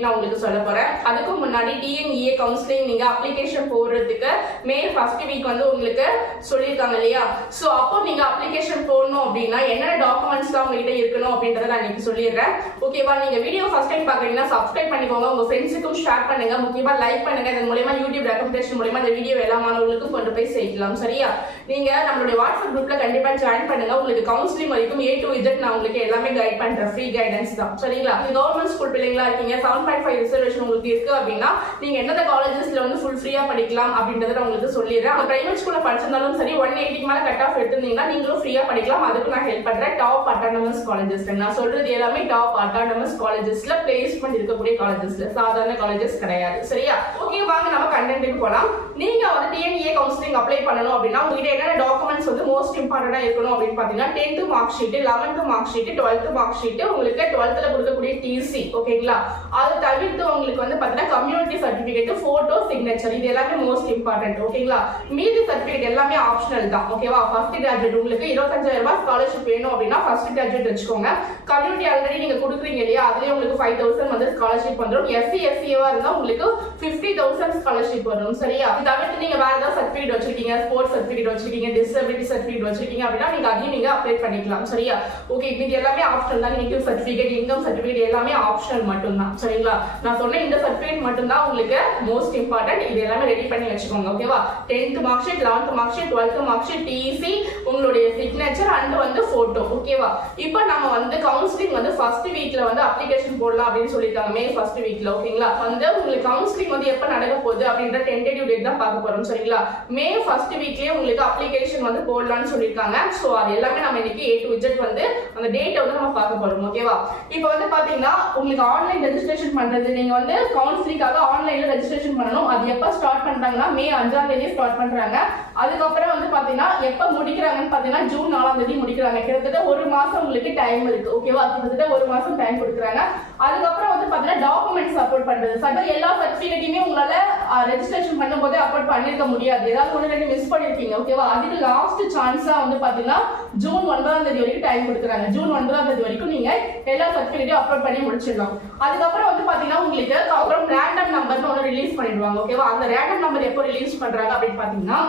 Update நான் உங்களுக்கு சொல்ல போறேன். அதுக்கு முன்னாடி டிஎன்இஏ கவுன்சிலிங் நீங்க அப்ளிகேஷன் போடுறதுக்கு மே ஃபர்ஸ்ட் வீக் வந்து உங்களுக்கு சொல்லியிருக்காங்க இல்லையா? சோ அப்போ நீங்க அப்ளிகேஷன் போடணும் அப்படின்னா என்னென்ன டாக்குமெண்ட்ஸ்லாம் உங்ககிட்ட இருக்கணும் அப்படின்றத நான் இன்னைக்கு சொல்லிடுறேன். ஓகேவா? நீங்க வீடியோ ஃபர்ஸ்ட் டைம் பாக்குறீங்கன்னா சப்ஸ்கிரைப் பண்ணிக்கோங்க, உங்க ஃப்ரெண்ட்ஸுக்கும் ஷேர் பண்ணுங்க, முக்கியமா லைக் பண்ணுங்க. இதன் மூலமா யூடியூப் ரெக்கமெண்டேஷன் மூலமா இந்த வீடியோ எல்லா மாணவர்களுக்கும் கொண்டு போய் சேர்க்கலாம். சரியா? நீங்க நம்மளுடைய வாட்ஸ்அப் குரூப்ல கண்டிப்பா ஜாயின் பண்ணுங்க. உங்களுக்கு கவுன்சிலிங் வரைக்கும் A to Z நான் உங்களுக்கு எல்லாமே கைட் பண்றேன். ஃப்ரீ கைடன்ஸ் தான். சரிங்களா? நீங்க கவர்மெண்ட் ஸ்கூல் பிள்ளைங்களா இருக்கீங்க, 7.5 ரிசர்வேஷன் உங்களுக்கு இருக்கு அப்படின்னா நீங்க எந்தெந்த காலேஜஸ்ல வந்து ஃபுல் ஃப்ரீயா படிக்கலாம் அப்படின்றத நான் உங்களுக்கு சொல்லிடுறேன். அந்த பிரைவேட் ஸ்கூல்ல படிச்சிருந்தாலும் சரி 180 மேல கட் ஆஃப் எடுத்திருந்தீங்கன்னா நீங்களும் ஃப்ரீயா படிக்கலாம். அதுக்கு நான் ஹெல்ப் பண்றேன். டாப் அட்டானமஸ் காலேஜஸ் நான் சொல்றது எல்லாமே டாப் அட்டானமஸ் காலேஜஸ்ல பிளேஸ்மெண்ட் இருக்கக்கூடிய காலேஜஸ்ல, சாதாரண காலேஜஸ் கிடையாது. சரியா? ஓகே, வாங்க நம்ம கண்டென்ட்க்கு போலாம். நீங்க வந்து டிஎன்இஏ கவுன்சிலிங் அப்ளை பண்ணணும் அப்படின்னா உங்ககிட்ட என்னென்ன டாக்குமெண்ட்ஸ் வந்து மோஸ்ட் இம்பார்ட்டண்டா இருக்கணும் அப்படின்னு பாத்தீங்கன்னா 10th mark sheet, 11th mark sheet, 12th mark sheet, உங்களுக்கு 12th கொடுக்கக்கூடிய டிசி. ஓகேங்களா? அது தவிர்த்து உங்களுக்கு வந்து பாத்தீங்கன்னா கம்யூனிட்டி சர்டிபிகேட், போட்டோ, சிக்னேச்சர், இது எல்லாமே மோஸ்ட் இம்பார்ட்டன்ட். ஓகேங்களா? மீதி சர்டிபிகேட் எல்லாமே ஆப்ஷனல் தான். ஓகேவா? ஃபர்ஸ்ட் கிராஜுவேட் உங்களுக்கு 25,000 ரூபாய் ஸ்காலர்ஷிப் வேணும் அப்படின்னா ஃபர்ஸ்ட் கிராஜுவேட் வச்சுக்கோங்க. கம்யூனிட்டி ஆல்ரெடி நீங்க கொடுக்குறீங்க இல்லையா, அதுலயே உங்களுக்கு 5,000 வந்து ஸ்காலர்ஷிப் வந்துடும். எஸ்சிஏவா இருந்தா உங்களுக்கு 50,000 ஸ்காலர்ஷிப் வரும். சரியா? தவிர்த்து நீங்க வேற ஏதாவது சர்டிபிகேட் வச்சிருக்கீங்க, ஸ்போர்ட்ஸ் சர்டிபிகேட் வச்சிருக்கீங்க, டிசபிலிட்டி சர்டிபிகேட் வச்சிருக்கீங்க அப்படின்னா நீங்க அதையும் நீங்க அப்ளை பண்ணிக்கலாம். சரியா? ஓகே, இது எல்லாமே ஆப்ஷனல் தான். நேட்டிவ் சர்டிபிகேட், இன்கம் சர்டிபிகேட் எல்லாமே ஆப்ஷனல் மட்டும் தான். சரிங்களா? நான் சொன்ன இந்த சர்டிபிகேட் மட்டும் தான் உங்களுக்கு மோஸ்ட் இம்பார்ட்டன்ட். இது எல்லாமே ரெடி பண்ணி வச்சுக்கோங்க. ஓகேவா? 10th mark sheet, 11th mark sheet, 12th mark sheet, TC, உங்களுடைய சிக்னேச்சர் அண்ட் வந்து போட்டோ. ஓகேவா? இப்போ நம்ம வந்து கவுன்சிலிங் வந்து ஃபர்ஸ்ட் வீக்ல வந்து அப்ளிகேஷன் போடலாம் அப்படின்னு சொல்லிருக்காங்க. மே ஃபர்ஸ்ட் வீக்ல. ஓகேங்களா? வந்து உங்களுக்கு கவுன்சிலிங் வந்து எப்ப நடக்க போகுது அப்படின்ற டென்டேட்டிவ் டேட் தான் பார்க்க போறோம். சரிங்களா? மே ஃபர்ஸ்ட் வீக்லயே உங்களுக்கு அப்ளிகேஷன் வந்து போடலாம்னு சொல்லிருக்காங்க. சோ அது எல்லாமே நம்ம இன்னைக்கு A to Z வந்து அந்த டேட் வந்து நம்ம பார்க்க போறோம். ஓகேவா? இப்போ வந்து பாத்தீங்கன்னா உங்களுக்கு ஆன்லைன் ரெஜிஸ்ட்ரேஷன் பண்றது, நீங்க வந்து கவுன்சிலிங்காக ஆன்லைன்ல ரெஜிஸ்ட்ரேஷன் பண்ணணும். அது எப்ப ஸ்டார்ட் பண்றாங்கன்னா மே 5ஆம் தேதி ஸ்டார்ட் பண்றாங்க. அதுக்கப்புறம் வந்து பாத்தீங்கன்னா எப்ப முடிக்கிறாங்கன்னு பாத்தீங்கன்னா ஜூன் 4ஆம் தேதி முடிக்கிறாங்க. கிட்டத்தட்ட ஒரு மாசம் உங்களுக்கு டைம் இருக்கு. ஓகேவா? கிட்டத்தட்ட ஒரு மாசம் டைம் கொடுக்குறாங்க. அதுக்கப்புறம் வந்து பாத்தீங்கன்னா டாக்குமெண்ட்ஸ் அப்லோட் பண்றது. சப்போஸ் எல்லா சர்டிபிகேட்டையுமே உங்களால ரெஜிஸ்ட்ரேஷன் பண்ணும்போது அப்லோட் பண்ணிருக்க முடியாது, ஏதாவது ஒன்று ரெண்டு மிஸ் பண்ணிருக்கீங்க. ஓகேவா? அதுக்கு லாஸ்ட் சான்ஸா வந்து பாத்தீங்கன்னா ஜூன் 9ஆம் தேதி வரைக்கும் டைம் கொடுக்குறாங்க. ஜூன் 9ஆம் தேதி வரைக்கும் நீங்க எல்லா சர்டிபிகேட்டையும் அப்லோட் பண்ணி முடிச்சிடலாம். அதுக்கப்புறம் வந்து பாத்தீங்கன்னா உங்களுக்கு அப்புறம் ரேண்டம் நம்பர்னு ஒன்று ரிலீஸ் பண்ணிடுவாங்க. ஓகேவா? அந்த ரேண்டம் நம்பர் எப்போ ரிலீஸ் பண்றாங்க அப்படின்னு பாத்தீங்கன்னா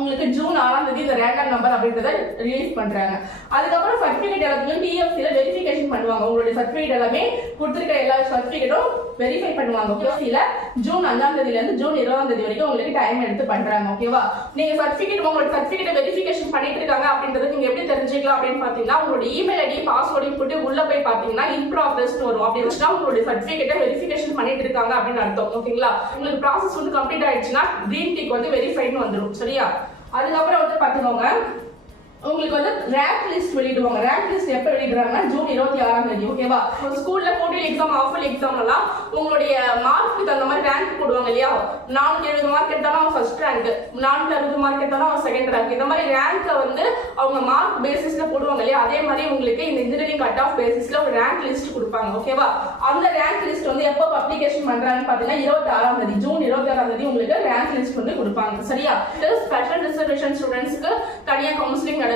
உங்களுக்கு ஜூன் 6ஆம் தேதி இந்த ரேண்டம் நம்பர் அப்படின்றத ரிலீஸ் பண்றாங்க. அதுக்கப்புறம் சர்டிபிகேட் எல்லாத்தையும் டிஎஃப்சில வெரிஃபிகேஷன் பண்ணுவாங்க. உங்களுடைய சர்டிபிகேட் எல்லாமே கொடுத்திருக்க எல்லா சர்டிபிகேட்டும் வெரிஃபை பண்ணுவாங்க. டிஎஃப்சில ஜூன் 5ஆம் தேதியில இருந்து ஜூன் 20ஆம் தேதி வரைக்கும் உங்களுக்கு டைம் எடுத்து பண்றாங்க. ஓகேவா? நீங்க சர்டிபிகேட் உங்களோட சர்டிபிகேட் வெரிஃபிகேஷன் பண்ணிட்டு இருக்காங்க அப்படின்றது நீங்க எப்படி தெரிஞ்சுக்கலாம் அப்படின்னு பாத்தீங்கன்னா உங்களோட இமெயில் ஐடி, பாஸ்வேர்டையும் போட்டு உள்ள போய் பாத்தீங்கன்னா இன் ப்ராக்ரஸ் வரும். அப்படி இருந்துச்சுன்னா உங்களுடைய சர்டிபிகேட்டை வெரிஃபிகேஷன் பண்ணிட்டு இருக்காங்க அப்படின்னு அர்த்தம். ஓகேங்களா? உங்களுக்கு ப்ராசஸ் வந்து கம்ப்ளீட் ஆயிடுச்சுன்னா கிரீன் டிக் வந்து வெரிஃபைட்னு வந்துடும். சரியா? அதுக்கப்புறம் வந்து பாத்துக்கோங்க உங்களுக்கு வந்து ரேங்க் லிஸ்ட் வெளியிடுவாங்க. ரேங்க் லிஸ்ட் எப்ப வெளியிடுறாங்கன்னா ஜூன் 26ஆம் தேதி. ஓகேவா? ஸ்கூல்ல போர்டல் எக்ஸாம், ஆஃபல் எக்ஸாம் எல்லாம் உங்களுடைய மார்க்கு தகுந்த மாதிரி ரேங்க் போடுவாங்க இல்லையா? 470 மார்க் எடுத்தாலும் அவன் ஃபர்ஸ்ட் ரேங்க், 460 மார்க் எடுத்தாலும் அவன் செகண்ட் ரேங்க். இந்த மாதிரி ரேங்கை வந்து அவங்க மார்க் பேசிஸ்ல போடுவாங்க இல்லையா? அதே மாதிரி உங்களுக்கு இந்த இன்ஜினியரிங் கட் ஆஃப் பேசிஸ்ல ஒரு ரேங்க் லிஸ்ட் கொடுப்பாங்க. ஓகேவா? அந்த ரேங்க் லிஸ்ட் வந்து எப்போ அப்ளிகேஷன் பண்றாங்கன்னு பாத்தீங்கன்னா 26ஆம் தேதி, ஜூன் 26ஆம் தேதி உங்களுக்கு ரேங்க் லிஸ்ட் வந்து கொடுப்பாங்க. சரியா? ஸ்பெஷல் ரிசர்வேஷன் ஸ்டூடெண்ட்ஸ்க்கு தனியா கவுன்சிலிங் நடக்கும்.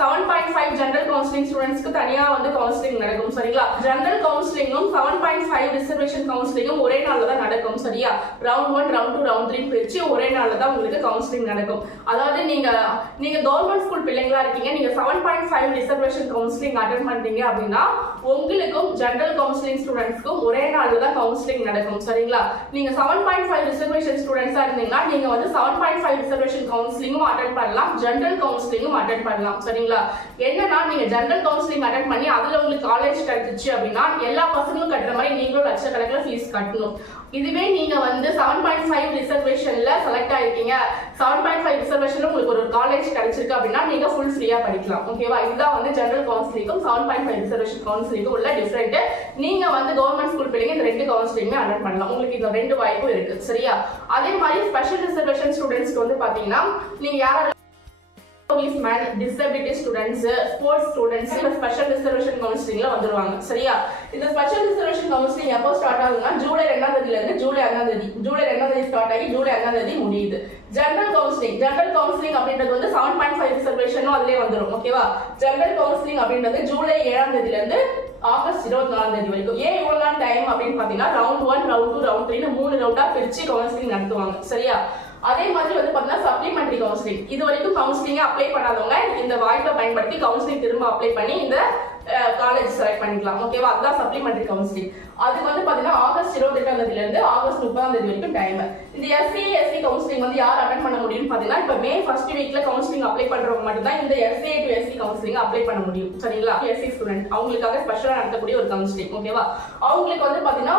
7.5 ஜெனரல் கவுன்சிலிங் ஸ்டூடெண்ட்ஸ்க்கு தனியா வந்து கவுன்சிலிங் நடக்கும். சரிங்களா? ஜெனரல் கவுன்சிலிங்கும் 7.5 ரிசர்வேஷன் கவுன்சிலிங்கும் ஒரே நாள்ல தான் நடக்கும். சரியா? ரவுண்ட் 1, ரவுண்ட் 2, ரவுண்ட் 3 பிரிச்சு ஒரே நாள்ல தான் உங்களுக்கு கவுன்சிலிங் நடக்கும். அதாவது நீங்க கவர்மெண்ட் ஸ்கூல் பிள்ளைங்களா இருக்கீங்க, நீங்க 7.5 ரிசர்வேஷன் கவுன்சிலிங் அட்டெண்ட் பண்றீங்க அப்படின்னா உங்களுக்கும் ஜெனரல் கவுன்சிலிங் ஸ்டூடெண்ட்ஸ்க்கும் ஒரே நாள்ல தான் கவுன்சிலிங் நடக்கும். சரிங்களா? நீங்க 7.5 ரிசர்வேஷன் ஸ்டூடெண்ட்ஸா இருந்தீங்கன்னா நீங்க வந்து 7.5 ரிசர்வேஷன் கவுன்சிலிங்கும் அட்டெண்ட் பண்ணலாம், ஜெனரல் கவுன்சிலிங்கும் அட்டெண்ட் பண்ணலாம். சரிங்களா? என்னன்னா நீங்க ஜெனரல் கவுன்சிலிங் அட்டெண்ட் பண்ணி அதுல உங்களுக்கு காலேஜ் கிடைச்சிச்சு அப்படின்னா எல்லா பசங்களும் கட்டுற மாதிரி நீங்களும் லட்சக்கணக்கில் ஃபீஸ் கட்டணும். இதுவே நீங்க வந்து 7.5 ரிசர்வேஷன்ல செலக்ட் ஆயிருக்கீங்க, 7.5 ரிசர்வேஷன்ல உங்களுக்கு ஒரு காலேஜ் கிடைச்சிருக்கு அப்படின்னா நீங்க ஃபுல் ஃப்ரீயா படிக்கலாம். ஓகேவா? இதுதான் வந்து ஜெனரல் கவுன்சிலிங்கும் 7.5 ரிசர்வேஷன் கவுன்சிலிங்கும் உள்ள டிஃபரெண்ட். நீங்க வந்து கவர்மெண்ட் ஸ்கூல் பிள்ளைங்க இந்த ரெண்டு கவுன்சிலிங்குமே அட்டெண்ட் பண்ணலாம். உங்களுக்கு இந்த ரெண்டு வாய்ப்பும் இருக்கு. சரியா? அதே மாதிரி ஸ்பெஷல் ரிசர்வேஷன் ஸ்டூடெண்ட்ஸ்க்கு வந்து பாத்தீங்கன்னா நீங்க யாராவது disability students, sports students special reservation கவுன்சிலிங்ல வந்துருவாங்க. சரியா? இந்த ஸ்பெஷல் ரிசர்வேஷன் கவுன்சிலிங் எப்போ ஸ்டார்ட் ஆகுதுன்னா ஜூலை 2ஆம் தேதியில இருந்து ஜூலை 5ஆம் தேதி, ஜூலை 2ஆம் தேதி ஸ்டார்ட் ஆகி ஜூலை 5ஆம் தேதி முடியுது. ஜெனரல் கவுன்சிலிங் அப்படின்றது வந்து 7.5 ரிசர்வேஷனும் அதுலயே வந்துரும். ஓகேவா? ஜெனரல் கவுன்சிலிங் அப்படின்றது ஜூலை 7ஆம் தேதியில இருந்து ஆகஸ்ட் 24ஆம் தேதி வரைக்கும். ஏன் இவ்வளவு நாள் டைம் அப்படின்னு பாத்தீங்கன்னா ரவுண்ட் 1, ரவுண்ட் 2, ரவுண்ட் 3 3 ரவுண்டா பிரிச்சு கவுன்சிலிங் நடத்துவாங்க. சரியா? அதே மாதிரி வந்து பாத்தீங்கன்னா சப்ளிமெண்டரி கவுன்சிலிங், இது வரைக்கும் கவுன்சிலிங் அப்ளை பண்ணாதவங்க இந்த வாய்ப்பை பயன்படுத்தி கவுன்சிலிங் திரும்ப அப்ளை பண்ணி இந்த காலேஜ் செலக்ட் பண்ணிக்கலாம். ஓகேவா? அதுதான் சப்ளிமெண்டரி கவுன்சிலிங். அதுக்கு வந்து பாத்தீங்கன்னா ஆகஸ்ட் 28ஆம் தேதியில இருந்து ஆகஸ்ட் 30ஆம் தேதி வரைக்கும் டைம். இந்த SC கவுன்சிலிங் வந்து யார் அட்டெண்ட் பண்ண முடியும்னு பாத்தீங்கன்னா இப்ப மே ஃபர்ஸ்ட் வீக்ல கவுன்சிலிங் அப்ளை பண்றவங்க மட்டும் தான் இந்த SA to SC counselling apply பண்ண முடியும். சரிங்களா? SC ஸ்டூடெண்ட் அவங்களுக்காக ஸ்பெஷலா நடத்தக்கூடிய ஒரு கவுன்சிலிங். ஓகேவா? அவங்களுக்கு வந்து பாத்தீங்கன்னா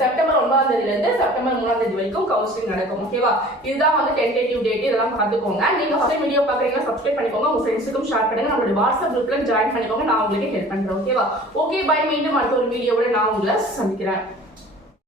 செப்டம்பர் 9ஆம் தேதியில இருந்து செப்டம்பர் 3ஆம் தேதி வரைக்கும் கவுன்சிலிங் நடக்கும். ஓகேவா? இதுதான் வந்து டென்டேட்டிவ் டேட். இதெல்லாம் பார்த்துக்கோங்க. நீங்க ஃபர்ஸ்ட் வீடியோ பாக்குறீங்கன்னா சப்ஸ்கிரைப் பண்ணிக்கோங்க, உங்க ஃப்ரெண்ட்ஸுக்கும் ஷேர் பண்ணுங்க, நம்மளோட வாட்ஸ்அப் குரூப்ல ஜாயின் பண்ணிக்கோங்க. நான் உங்களுக்கு ஹெல்ப் பண்றேன். ஓகேவா? Okay bye. மீண்டும் அடுத்த ஒரு வீடியோவோட நான் உங்களை சந்திக்கிறேன்.